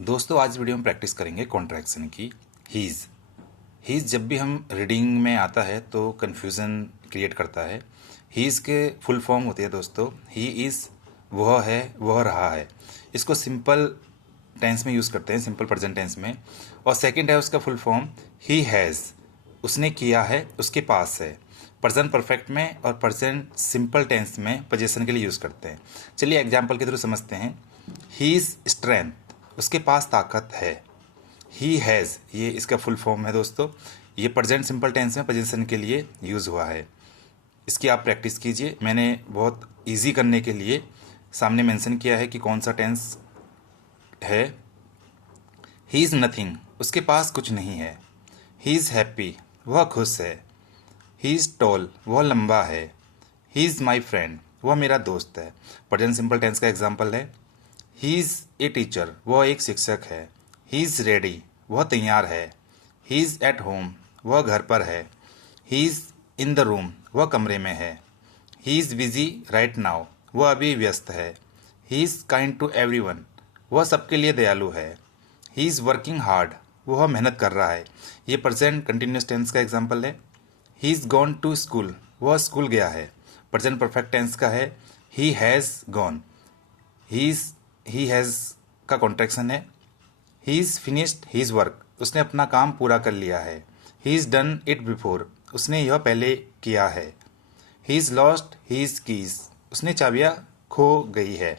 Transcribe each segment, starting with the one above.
दोस्तों आज वीडियो में प्रैक्टिस करेंगे कॉन्ट्रैक्शन की। हीज़ जब भी हम रीडिंग में आता है तो कन्फ्यूज़न क्रिएट करता है। हीज़ के फुल फॉर्म होती है दोस्तों, ही इज़, वह है, वह रहा है। इसको सिंपल टेंस में यूज़ करते हैं, सिंपल प्रेजेंट टेंस में। और सेकंड है उसका फुल फॉर्म ही हैज़, उसने किया है, उसके पास है। प्रेजेंट परफेक्ट में और प्रेजेंट सिंपल टेंस में पोजीशन के लिए यूज़ करते हैं। चलिए एग्जाम्पल के थ्रू समझते हैं। ही इज़ स्ट्रेंथ, उसके पास ताकत है। ही हैज़, ये इसका फुल फॉर्म है दोस्तों। ये प्रेजेंट सिंपल टेंस में पोजीशन के लिए यूज़ हुआ है। इसकी आप प्रैक्टिस कीजिए। मैंने बहुत इजी करने के लिए सामने मेंशन किया है कि कौन सा टेंस है। ही इज़ नथिंग, उसके पास कुछ नहीं है। ही इज़ हैप्पी, वह खुश है। ही इज़ टॉल, वह लंबा है। ही इज़ माई फ्रेंड, वह मेरा दोस्त है। प्रेजेंट सिंपल टेंस का एग्जाम्पल है। ही इज़ ए टीचर, वह एक शिक्षक है। ही इज़ रेडी, वह तैयार है। ही इज़ एट होम, वह घर पर है। He is in the room, वह कमरे में है। He is busy right now, वह अभी व्यस्त है। He is kind to everyone, वह सबके लिए दयालु है। ही इज़ वर्किंग हार्ड, वह मेहनत कर रहा है। ये प्रेजेंट कंटिन्यूस टेंस का एग्जाम्पल है। He is gone to school, वह स्कूल गया है। प्रेजेंट परफेक्ट टेंस का है he has gone. He has का कॉन्ट्रैक्शन है he is finished his work, उसने अपना काम पूरा कर लिया है। He is done it before, उसने यह पहले किया है। He is lost his keys, उसने चाबियाँ खो गई है,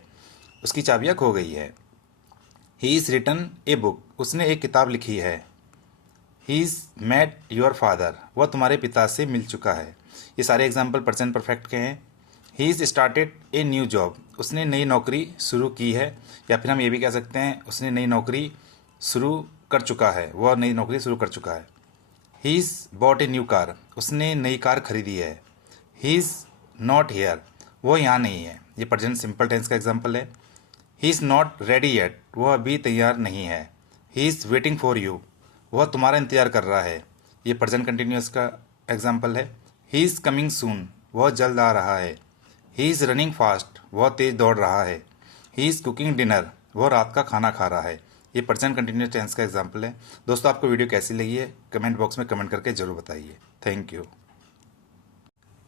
उसकी चाबियाँ खो गई है। He is written a book, उसने एक किताब लिखी है। He is met your father, वह तुम्हारे पिता से मिल चुका है। ये सारे एग्जाम्पल प्रेजेंट परफेक्ट के हैं। He is started a new job, उसने नई नौकरी शुरू की है। या फिर हम ये भी कह सकते हैं उसने नई नौकरी शुरू कर चुका है, वह नई नौकरी शुरू कर चुका है। He is bot a new car, उसने नई कार खरीदी है। ही इज़ नॉट हेयर, वह यहाँ नहीं है। ये प्रेजेंट सिंपल टेंस का एग्जाम्पल है। He is not ready yet, वह अभी तैयार नहीं है। He is waiting for you, वह तुम्हारा इंतजार कर रहा है। ये प्रेजेंट कंटिन्यूअस का एग्जाम्पल है। ही इज़ कमिंग सून, वह जल्द आ रहा है। ही इज़ रनिंग फास्ट, वह तेज़ दौड़ रहा है। ही इज़ कुकिंग डिनर, वह रात का खाना खा रहा है। ये प्रेजेंट कंटिन्यूअस टेंस का एग्जाम्पल है। दोस्तों आपको वीडियो कैसी लगी है कमेंट बॉक्स में कमेंट करके ज़रूर बताइए। Thank you.